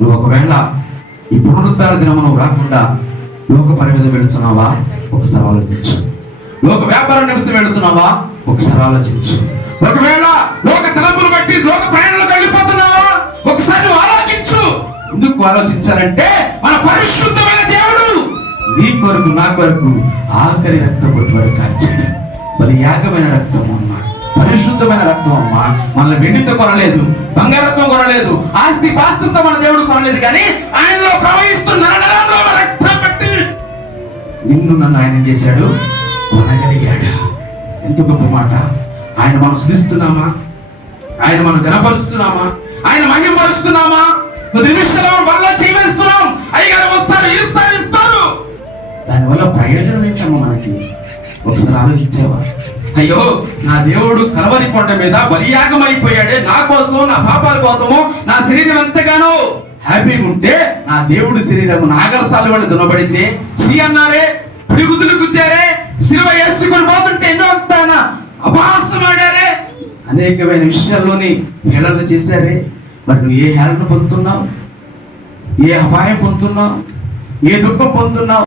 నువ్వు ఒకవేళ ఈ పునరుద్ధార దినము నువ్వు రాకుండా లోక పని మీద వెళుతున్నావా? ఒకసారి ఆలోచించు. లోక వ్యాపార నిమిత్తం వెళుతున్నావా? ఒకసారి ఆలోచించు. ఒకవేళ లోక తలంపులు బట్టి లోక ప్రయాణాలకు వెళ్ళిపోతున్నావా? ఒకసారి నువ్వు ఆలోచించు. ఎందుకు ఆలోచించాలంటే మన పరిశుద్ధమైన దేవుడు నీ కొరకు నా కొరకు ఆఖరి రక్తం కొట్టి వరకు కార్చాడు. బలి యాగమైన రక్తం అమ్మా, పరిశుద్ధమైన రక్తం అమ్మా. మనల్ని వెండితో కొనలేదు, బంగారత్వం కొనలేదు, ఆస్తి పాస్తులతో మన దేవుడు కొనలేదు. కానీ ఆయనలో ప్రవహిస్తున్న నరంలో ఉన్న రక్తం బట్టి నిన్ను నన్ను ఆయన చేశాడు, కొనగలిగాడు. ఎంత గొప్ప మాట! ఆయన మనం స్థుతిస్తున్నామా? ఆయన మనం గణపరుస్తున్నామా? ఆయన మహిమపరుస్తున్నామా? కొద్ది నిమిషాలు వల్ల జీవిస్తున్నాం. అయ్యగారు వస్తారు, ఇస్తారు. దానివల్ల ప్రయోజనం ఏంటమ్మా మనకి? ఒకసారి ఆలోచించావా? అయ్యో, నా దేవుడు కలవరి కొండ మీద బలియాగం అయిపోయాడే నా కోసం, నా పాపాల కోసము. నా శరీరం ఎంతగానో హ్యాపీగా ఉంటే నా దేవుడి శరీరం నాగరసాల వల్ల దున్నబడింది. శ్రీ అన్నారే, పిడుగుతులు గుద్దారే, శిలువ వేసుకొని పోతుంటే ఎన్నో అంతాన అపహాసం ఆడారే, అనేకమైన విషయాల్లోని హేళన చేశారే. మరి నువ్వు ఏ హేళన పొందుతున్నావు? ఏ అపాయం పొందుతున్నావు? ఏ దుఃఖం పొందుతున్నావు?